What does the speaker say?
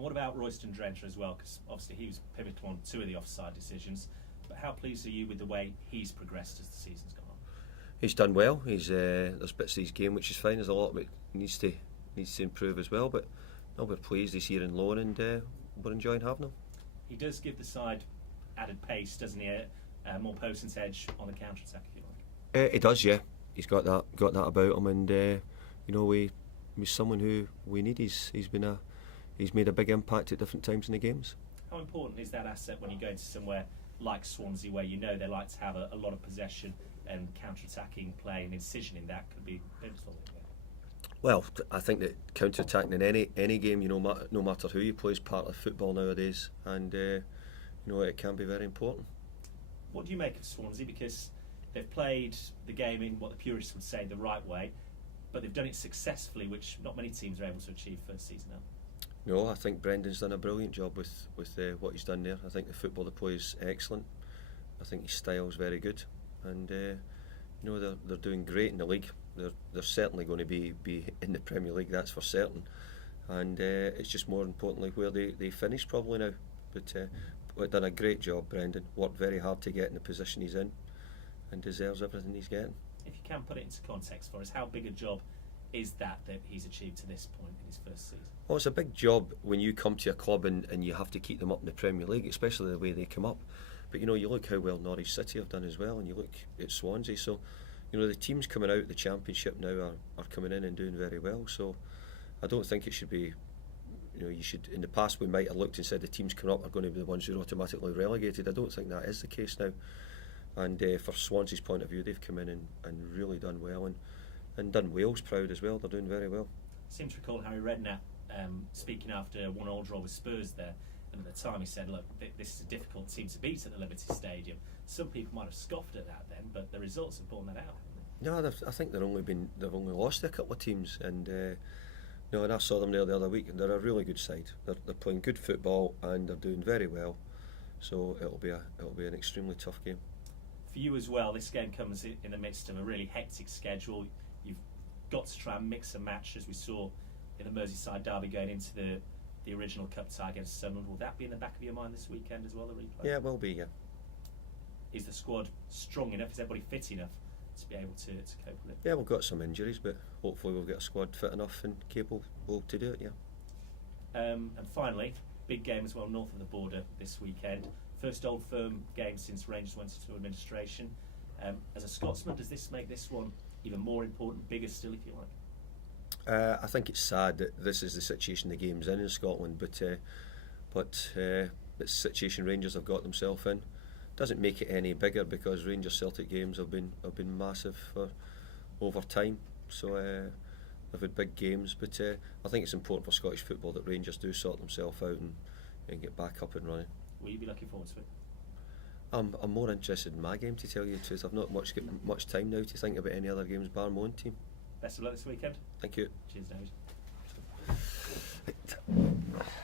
And what about Royston Drenthe as well? Because obviously he was pivotal on 2 of the offside decisions. But how pleased are you with the way he's progressed as the season's gone on? He's done well. There's bits of his game which is fine. There's a lot of it needs to improve as well. But no, we're pleased he's here in loan, and we're enjoying having him. He does give the side added pace, doesn't he? A more potent edge on the counter attack, if you like. He does, yeah. He's got that about him, and he's someone who we need. He's made a big impact at different times in the games. How important is that asset when you go into somewhere like Swansea, where you know they like to have a lot of possession and counter-attacking play, and incision in that could be pivotal? Well, I think that counter-attacking in any game, no matter who you play, is part of football nowadays, and it can be very important. What do you make of Swansea? Because they've played the game in what the purists would say the right way, but they've done it successfully, which not many teams are able to achieve first season now. No, I think Brendan's done a brilliant job with what he's done there. I think the football they play is excellent. I think his style's very good, and they're doing great in the league. They're certainly going to be in the Premier League, that's for certain. And it's just more importantly where they finish probably now. But we've done a great job, Brendan. Worked very hard to get in the position he's in, and deserves everything he's getting. If you can put it into context for us, how big a job is that he's achieved to this point in his first season? Well, it's a big job when you come to a club and you have to keep them up in the Premier League, especially the way they come up. But you look how well Norwich City have done as well, and you look at Swansea. So the teams coming out the Championship now are coming in and doing very well. So I don't think it should be, you should, in the past we might have looked and said the teams coming up are going to be the ones who are automatically relegated. I don't think that is the case now. And for Swansea's point of view, they've come in and really done well, and done Wales proud as well. They're doing very well. I seem to recall Harry Redknapp speaking after a 1-1 draw with Spurs there, and at the time he said, look, this is a difficult team to beat at the Liberty Stadium. Some people might have scoffed at that then, but the results have borne that out. No, I think they've only lost a couple of teams, and and I saw them there the other week, and they're a really good side. They're playing good football and they're doing very well. So it'll be an extremely tough game. For you as well, this game comes in the midst of a really hectic schedule. You've got to try and mix and match, as we saw in the Merseyside derby going into the original cup tie against Sunderland. Will that be in the back of your mind this weekend as well, the replay? Yeah, it will be, yeah. Is the squad strong enough? Is everybody fit enough to be able to cope with it? Yeah, we've got some injuries, but hopefully we'll get a squad fit enough and capable to do it, yeah. And finally, big game as well north of the border this weekend. First Old Firm game since Rangers went into administration. As a Scotsman, does this make this one even more important, bigger still, if you like? I think it's sad that this is the situation the game's in Scotland, but the situation Rangers have got themselves in doesn't make it any bigger, because Rangers Celtic games have been massive for over time. So they've had big games, but I think it's important for Scottish football that Rangers do sort themselves out and get back up and running. Will you be looking forward to it? I'm more interested in my game, to tell you the truth. I've not got much time now to think about any other games bar my own team. Best of luck this weekend. Thank you. Cheers, David.